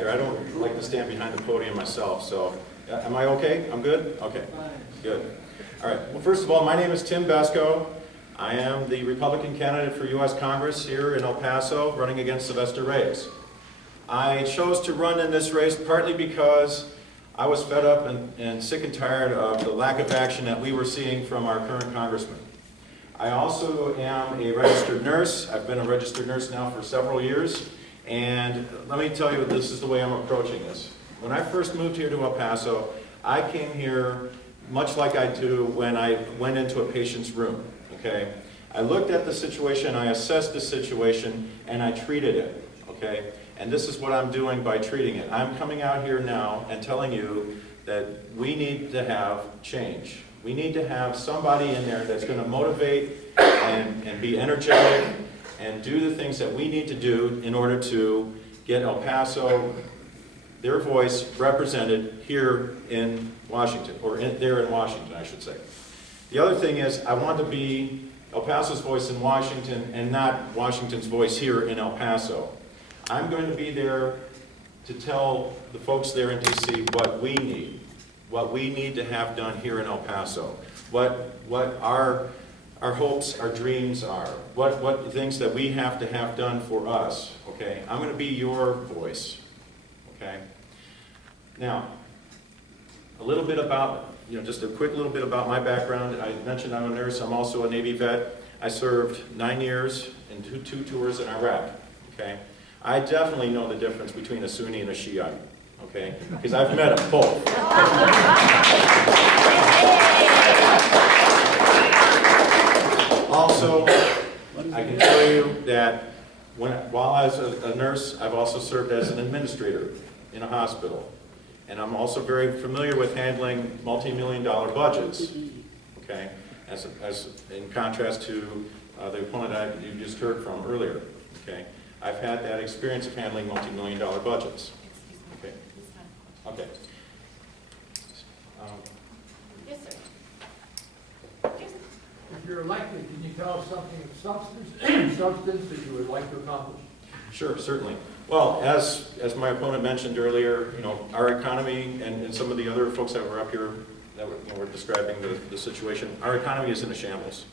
there. I don't like to stand behind the podium myself, so am I okay? I'm good? Okay, good. All right, well, first of all, my name is Tim Besco. I am the Republican candidate for U.S. Congress here in El Paso, running against Sylvester Reyes. I chose to run in this race partly because I was fed up and sick and tired of the lack of action that we were seeing from our current congressman. I also am a registered nurse. I've been a registered nurse now for several years, and let me tell you, this is the way I'm approaching this. When I first moved here to El Paso, I came here much like I do when I went into a patient's room, okay? I looked at the situation, I assessed the situation, and I treated it, okay? And this is what I'm doing by treating it. I'm coming out here now and telling you that we need to have change. We need to have somebody in there that's going to motivate and be energetic and do the things that we need to do in order to get El Paso, their voice represented here in Washington, or there in Washington, I should say. The other thing is, I want to be El Paso's voice in Washington and not Washington's voice here in El Paso. I'm going to be there to tell the folks there in DC what we need to have done here in El Paso, what our hopes, our dreams are, what things that we have to have done for us, okay? I'm going to be your voice, okay? Now, a little bit about, just a quick little bit about my background. I mentioned I'm a nurse. I'm also a Navy vet. I served 9 years in two tours in Iraq, okay? I definitely know the difference between a Sunni and a Shiite, okay? Because I've met them both. Also, I can tell you that while I was a nurse, I've also served as an administrator in a hospital. And I'm also very familiar with handling multi-million-dollar budgets, okay? As in contrast to the opponent you just heard from earlier, okay? I've had that experience of handling multi-million-dollar budgets. Okay. Okay. Yes, sir. Yes. If you're elected, can you tell us something of substance that you would like to accomplish? Sure, certainly. Well, as my opponent mentioned earlier, our economy and some of the other folks that were up here that were describing the situation, our economy is in a shambles.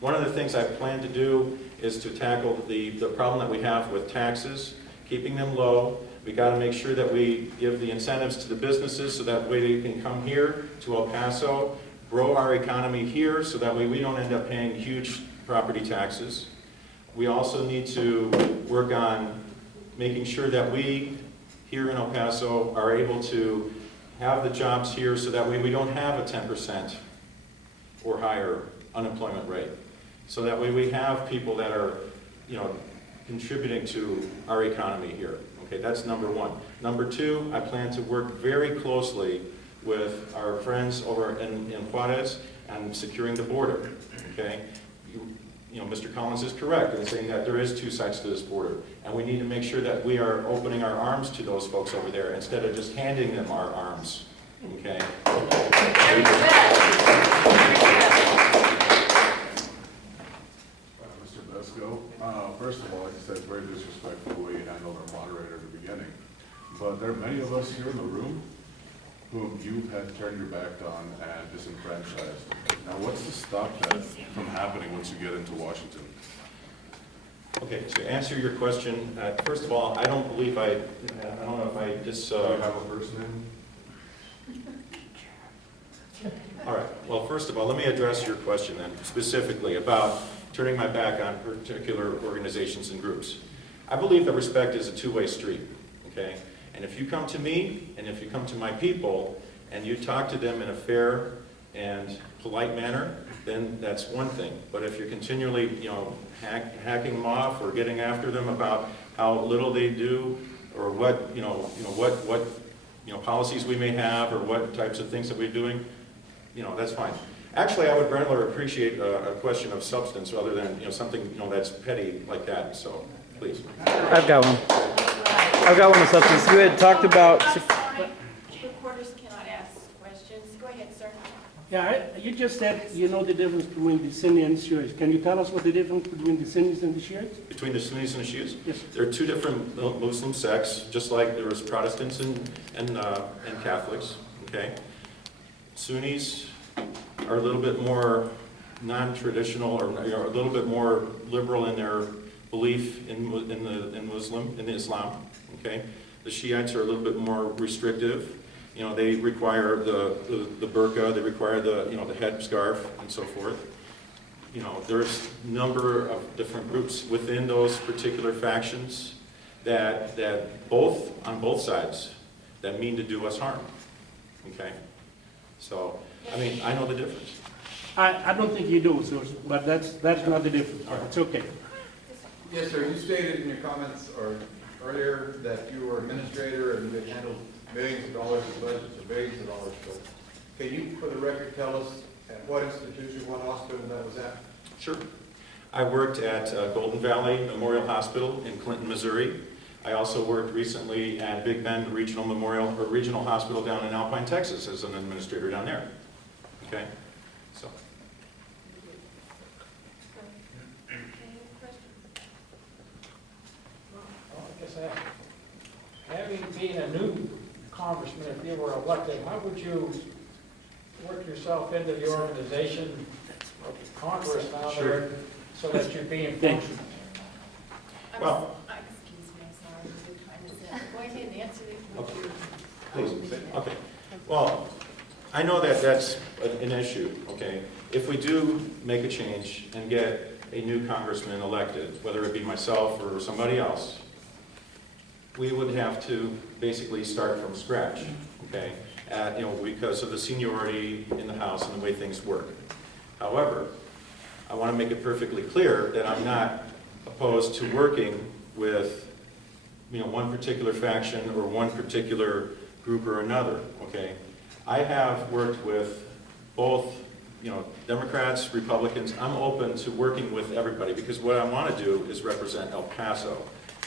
One of the things I plan to do is to tackle the problem that we have with taxes, keeping them low. We got to make sure that we give the incentives to the businesses so that way they can come here to El Paso, grow our economy here so that way we don't end up paying huge property taxes. We also need to work on making sure that we here in El Paso are able to have the jobs here so that way we don't have a 10% or higher unemployment rate. So that way we have people that are, contributing to our economy here. Okay, that's number one. Number two, I plan to work very closely with our friends over in Juarez and securing the border. Okay, Mr. Collins is correct in saying that there is two sides to this border, and we need to make sure that we are opening our arms to those folks over there instead of just handing them our arms. Okay. First of all, I just said it's very disrespectful the way you handled our moderator at the beginning. But there are many of us here in the room whom you had turned your back on and disenfranchised. Now, what's to stop that from happening once you get into Washington? Okay, to answer your question, first of all, I don't believe I don't know if I just... Do you have a first name? All right, well, first of all, let me address your question then, specifically about turning my back on particular organizations and groups. I believe that respect is a two-way street, okay? And if you come to me, and if you come to my people, and you talk to them in a fair and polite manner, then that's one thing. But if you're continually, hacking them off or getting after them about how little they do, or what policies we may have, or what types of things that we're doing, that's fine. Actually, I would rather appreciate a question of substance rather than something that's petty like that. So, please. I've got one. I've got one of substance. You had talked about. Reporters cannot ask questions. Go ahead, sir. You just said you know the difference between the Sunni and the Shiites. Can you tell us what the difference between the Sunnis and the Shiites? Between the Sunnis and the Shias? Yes. There are two different Muslim sects, just like there was Protestants and Catholics, okay? Sunnis are a little bit more non-traditional, or a little bit more liberal in their belief in Islam, okay? The Shiites are a little bit more restrictive. You know, they require the burqa, they require the headscarf and so forth. You know, there's a number of different groups within those particular factions that on both sides, that mean to do us harm, okay? So, I mean, I know the difference. I don't think you do, so, but that's not the difference. It's okay. Yes, sir. You stated in your comments earlier that you were administrator and you handled millions of dollars in budgets or billions of dollars. But can you, for the record, tell us at what institution, what hospital that was at? Sure. I worked at Golden Valley Memorial Hospital in Clinton, Missouri. I also worked recently at Big Bend Regional Hospital down in Alpine, Texas as an administrator down there. Okay? So. Any questions? Well, I guess having been a new congressman, if you were elected, how would you work yourself into the organization of Congress now Sure. so that you're being Thank you. functional? Well- Excuse me, I'm sorry. You're trying to say, go ahead and answer the Okay. question. Please. Okay. Well, I know that that's an issue, okay? If we do make a change and get a new congressman elected, whether it be myself or somebody else, we would have to basically start from scratch, okay? Because of the seniority in the House and the way things work. However, I want to make it perfectly clear that I'm not opposed to working with, one particular faction or one particular group or another, okay? I have worked with both, Democrats, Republicans. I'm open to working with everybody because what I want to do is represent El Paso.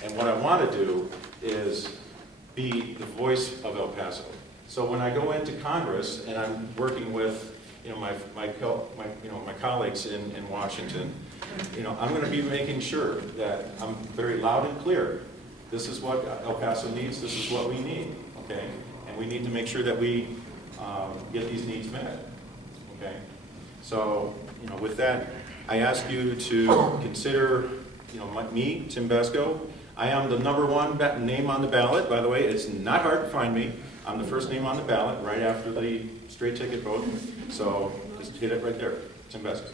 And what I want to do is be the voice of El Paso. So when I go into Congress and I'm working with, my colleagues in Washington, I'm going to be making sure that I'm very loud and clear. This is what El Paso needs. This is what we need, okay? And we need to make sure that we get these needs met, okay? So, with that, I ask you to consider, me, Tim Besco. I am the #1 name on the ballot, by the way. It's not hard to find me. I'm the first name on the ballot right after the straight ticket vote. So just hit it right there, Tim Besco.